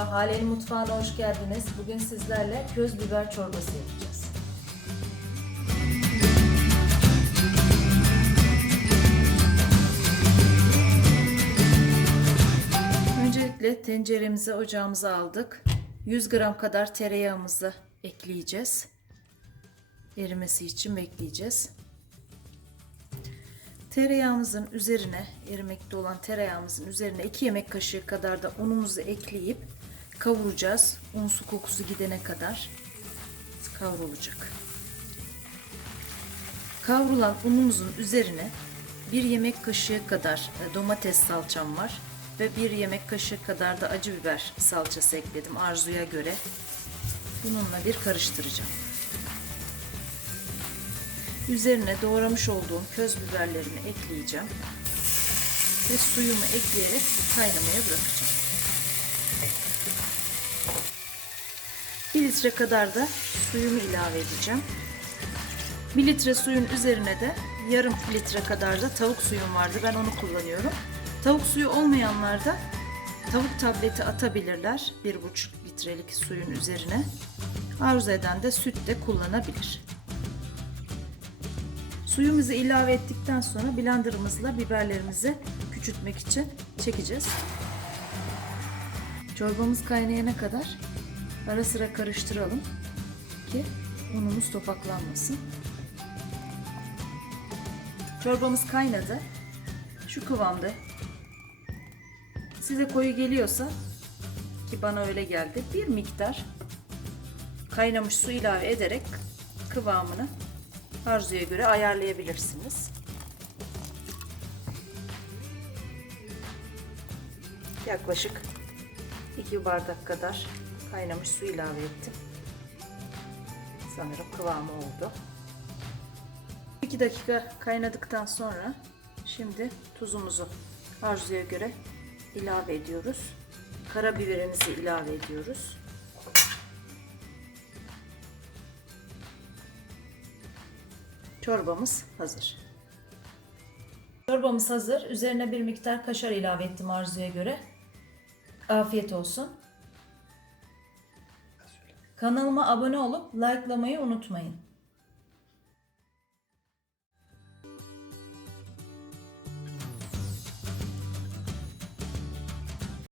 Hale'nin mutfağına hoş geldiniz. Bugün sizlerle köz biber çorbası yapacağız. Öncelikle tenceremize ocağımıza aldık. 100 gram kadar tereyağımızı ekleyeceğiz. Erimesi için bekleyeceğiz. Tereyağımızın üzerine, erimekte olan tereyağımızın üzerine 2 yemek kaşığı kadar da unumuzu ekleyip kavuracağız. Un su kokusu gidene kadar kavrulacak. Kavrulan unumuzun üzerine 1 yemek kaşığı kadar e, domates salçam var ve 1 yemek kaşığı kadar da acı biber salçası ekledim arzuya göre. Bununla bir karıştıracağım. Üzerine doğramış olduğum köz biberlerimi ekleyeceğim. Ve suyumu ekleyerek kaynamaya bırakacağım. Litre kadar da suyumu ilave edeceğim. 1 litre suyun üzerine de yarım litre kadar da tavuk suyum vardı. Ben onu kullanıyorum. Tavuk suyu olmayanlar da tavuk tableti atabilirler. 1,5 litrelik suyun üzerine. Arzu eden de süt de kullanabilir. Suyumuzu ilave ettikten sonra blenderımızla biberlerimizi küçültmek için çekeceğiz. Çorbamız kaynayana kadar ara sıra karıştıralım ki unumuz topaklanmasın. Çorbamız kaynadı. Şu kıvamda. Size koyu geliyorsa ki bana öyle geldi. Bir miktar kaynamış su ilave ederek kıvamını arzuya göre ayarlayabilirsiniz. Yaklaşık 2 bardak kadar kaynamış su ilave ettim. Sanırım kıvamı oldu. 2 dakika kaynadıktan sonra şimdi tuzumuzu arzuya göre ilave ediyoruz. Karabiberimizi ilave ediyoruz. Çorbamız hazır. Çorbamız hazır. Üzerine bir miktar kaşar ilave ettim arzuya göre. Afiyet olsun. Kanalıma abone olup likelamayı unutmayın.